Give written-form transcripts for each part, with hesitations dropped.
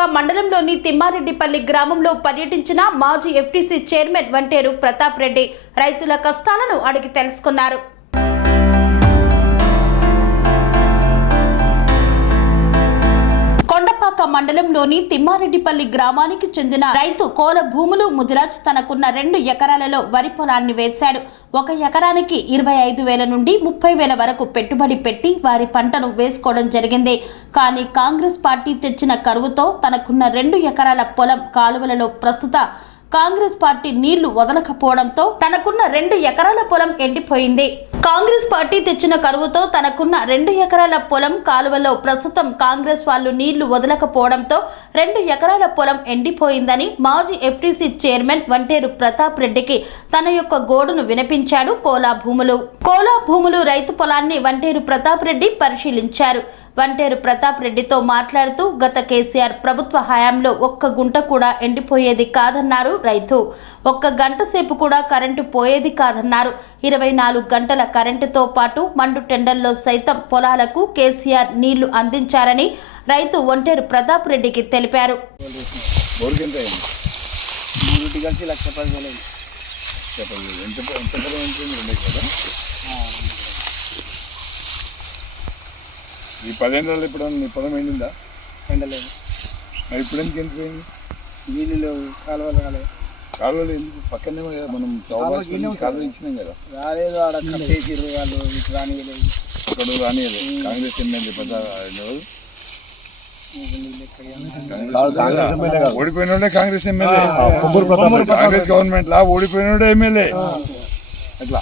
కొండపాక మండలంలోని తిమ్మారెడ్డిపల్లి గ్రామంలో పర్యటించిన మాజీ ఎఫ్టీసీ చైర్మన్ వంటేరు ప్రతాప్ రెడ్డి రైతుల కష్టాలను అడిగి తెలుసుకున్నారు. కొండపాక మండలంలోని తిమ్మారెడ్డిపల్లి గ్రామానికి చెందిన రైతు కోల భూములు ముదిరాజ్ తనకున్న 2 ఎకరాలలో వరి పొలాన్ని వేశాడు. 1 ఎకరానికి 25,000 నుండి 30,000 వరకు పెట్టుబడి పెట్టి వారి పంటను వేసుకోవడం జరిగింది. కానీ కాంగ్రెస్ పార్టీ తెచ్చిన కరువుతో తనకున్న 2 ఎకరాల పొలం కాలువలలో ప్రస్తుత కాంగ్రెస్ పార్టీ నీళ్లు వదలకపోవడంతో తనకున్న 2 ఎకరాల పొలం ఎండిపోయింది. కాంగ్రెస్ పార్టీ తెచ్చిన కరువుతో తనకున్న 2 ఎకరాల పొలం కాలువలో ప్రస్తుతం కాంగ్రెస్ వాళ్ళు నీళ్లు వదలకపోవడంతో 2 ఎకరాల పొలం ఎండిపోయిందని మాజీ ఎఫ్టీసీ చైర్మన్ వంటేరు ప్రతాప్ రెడ్డికి తన యొక్క గోడును వినిపించాడు. కోలా భూములు రైతు పొలాన్ని వంటేరు ప్రతాప్ రెడ్డి పరిశీలించారు. వంటేరు ప్రతాప్ రెడ్డితో మాట్లాడుతూ గత కేసీఆర్ ప్రభుత్వ హయాంలో 1 గుంట కూడా ఎండిపోయేది కాదన్నారు రైతు. 1 గంట సేపు కూడా కరెంటు పోయేది కాదన్నారు. 24 గంటల కరెంటుతో పాటు మండు టెండర్లో సైతం పొలాలకు కేసీఆర్ నీళ్లు అందించారని రైతు వంటేరు ప్రతాప్ రెడ్డికి తెలిపారు. ఈ 10 రోజులు ఇప్పుడు నీ పొలం ఎండిందా? ఎండలేదు. మరి ఇప్పుడు ఎందుకు ఎండిపోయింది? నీళ్ళు లేవు, కాలువలు రాలేదు. కాలువలు ఎందుకు? పక్కనే కదా మనం కాలువ ఇచ్చినాం కదా. రాలేదు, ఆడ కట్టేసిరు వాళ్ళు, ఇటు రానియలేదు. అక్కడ రానియలేదు. కాంగ్రెస్ ఎమ్మెల్యే ఓడిపోయినోడే కాంగ్రెస్ ఎమ్మెల్యే, కాంగ్రెస్ గవర్నమెంట్ లా ఓడిపోయినోడే ఎమ్మెల్యే. అట్లా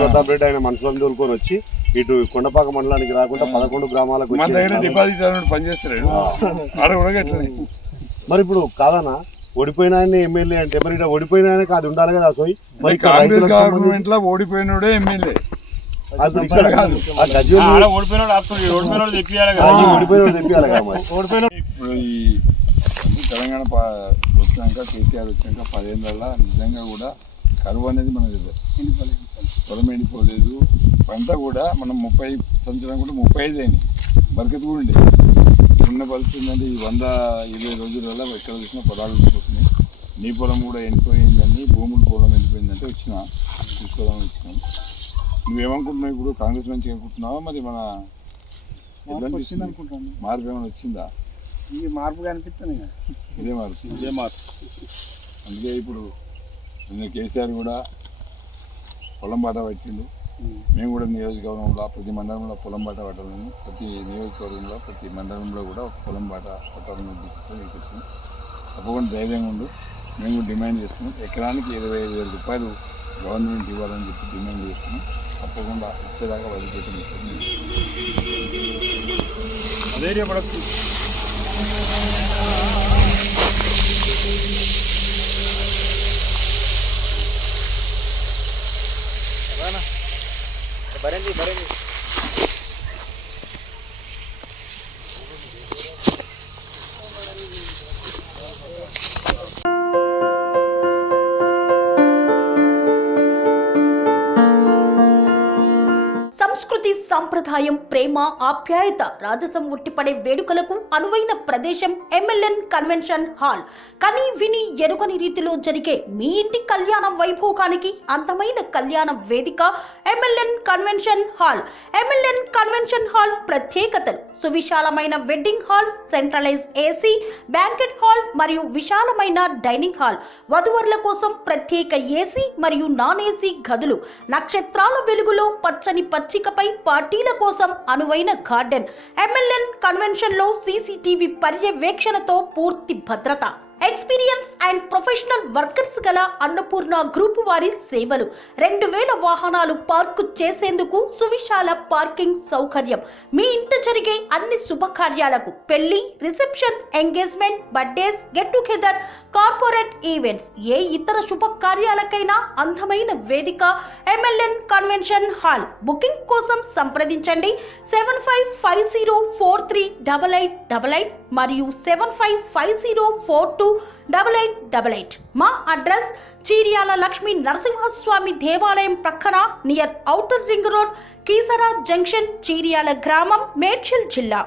ప్రతాప్ రెడ్డి ఆయన మనుషులను తోలుకొని వచ్చి ఇటు కొండపాక మండలానికి రాకుండా 11 గ్రామాలకు మన దగ్గర డిపాజిట్ పనిచేస్తారు. ఆడ కూడా మరి ఇప్పుడు కాదనా ఓడిపోయిన ఆయన ఎమ్మెల్యే అంటే మరి ఇట్లా ఓడిపోయిన ఆయన కాదు ఉండాలి కదా. సోయి మరి కాంగ్రెస్ గవర్నమెంట్ లో ఓడిపోయినోడే ఎమ్మెల్యే. ఇప్పుడు ఈ తెలంగాణ వచ్చినాక కేసీఆర్ వచ్చినాక 10 ఏళ్ళ నిజంగా కూడా కరువు అనేది మనకి పొలం ఎండిపోలేదు. పంట కూడా మనం 30 సంవత్సరం కూడా 35 అయినాయి. బరకత కూడా ఉండేది. ఉన్న పరిస్థితి ఏంటంటే ఈ 120 రోజులలో ఎక్కడ చూసినా పొలాలు ఎండిపోతున్నాయి. నీ పొలం కూడా ఎండిపోయిందని, భూముల పొలం ఎండిపోయిందంటే చూసుకోవాలని వచ్చినాం. నువ్వేమనుకుంటున్నావు ఇప్పుడు? కాంగ్రెస్ మంచిగా అనుకుంటున్నావా? మరి మన అనుకుంటాను మార్పు ఏమైనా వచ్చిందా? ఈ మార్పు కనిపిస్తుంది. ఇదే మార్పు. అందుకే ఇప్పుడు కేసీఆర్ కూడా పొలం బాట పట్టిండు. మేము కూడా నియోజకవర్గంలో ప్రతి మండలంలో పొలం బాట పట్టాలని, ప్రతి నియోజకవర్గంలో ప్రతి మండలంలో కూడా పొలం బాట పట్టాలని తీసుకొని ఇక్కడికి వచ్చింది. తప్పకుండా ధైర్యంగా ఉండు. మేము కూడా డిమాండ్ చేస్తున్నాం. ఎకరానికి 25,000 రూపాయలు గవర్నమెంట్ ఇవ్వాలని చెప్పి డిమాండ్ చేస్తున్నాం. తప్పకుండా ఇచ్చేదాకా వదిలిపెట్టి ఇచ్చింది. ధైర్యపడచ్చు. బరండి సంస్కృతి, సంప్రదాయం, ప్రేమ, ఆప్యాయత, రాజసం ఉట్టిపడే వేడుకలకు అనువైన ప్రదేశం ఎంఎల్ఎన్ కన్వెన్షన్ హాల్. కని విని ఎరుగని రీతిలో జరిగే మీ ఇంటి కళ్యాణ వైభోగానికి అందమైన కళ్యాణ వేదిక MLN convention hall. MLN convention hall ప్రత్యేకతలు: సువిశాలమైన wedding halls, centralise AC banquet hall మరియు విశాలమైన డైనింగ్ హాల్, వధువరుల కోసం ప్రత్యేక ఏసీ మరియు నాన్ ఏసీ గదులు, నక్షత్రాల వెలుగులో పచ్చని పచ్చికపై పార్టీల కోసం అనువైన గార్డెన్. ఎంఎల్ఎన్ కన్వెన్షన్ లో సీసీటీవీ పర్యవేక్షణతో పూర్తి భద్రత. ఎక్స్పీరియన్స్ అండ్ ప్రొఫెషనల్ వర్కర్స్ గల అన్నపూర్ణ గ్రూప్ వారి సేవలు. 2000 వాహనాలు పార్కు చేసేందుకు సువిశాల పార్కింగ్ సౌకర్యం. మీ ఇంట జరిగే అన్ని శుభకార్యాలకు, పెళ్లి, reception, engagement, birthdays, get together, corporate events, ఏ ఇతర శుభకార్యాలకైనా అందమైన వేదిక ఎంఎల్ఎన్ కన్వెన్షన్ హాల్. బుకింగ్ కోసం సంప్రదించండి 7550438888 మరియు 7550428888. మా అడ్రస్ చీర్యాల లక్ష్మీ నరసింహస్వామి దేవాలయం ప్రక్కన, near outer ring road, Keesara junction, Cheeryal గ్రామం, మేడ్చల్ జిల్లా.